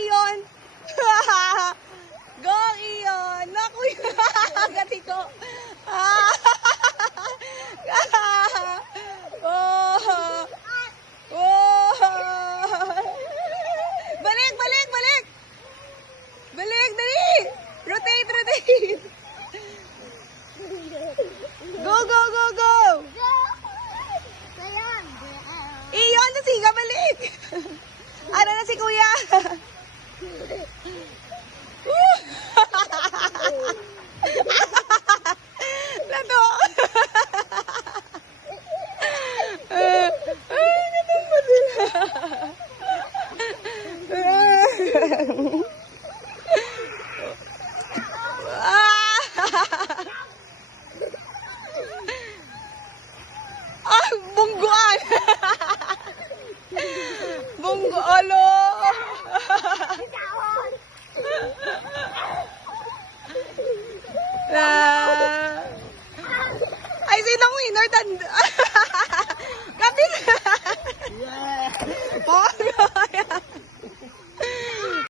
Iyon! Go, Iyon! Naku, gati ko! Oh! Oh! Balik, balik, balik! Balik, dali! Rotate, rotate! Go, go, go, go! Iyon, na siga, balik! Ano na si Kuya? Lato! Ganun mo din. Bungguan! Bunggo, alo! Ay, sinong winner?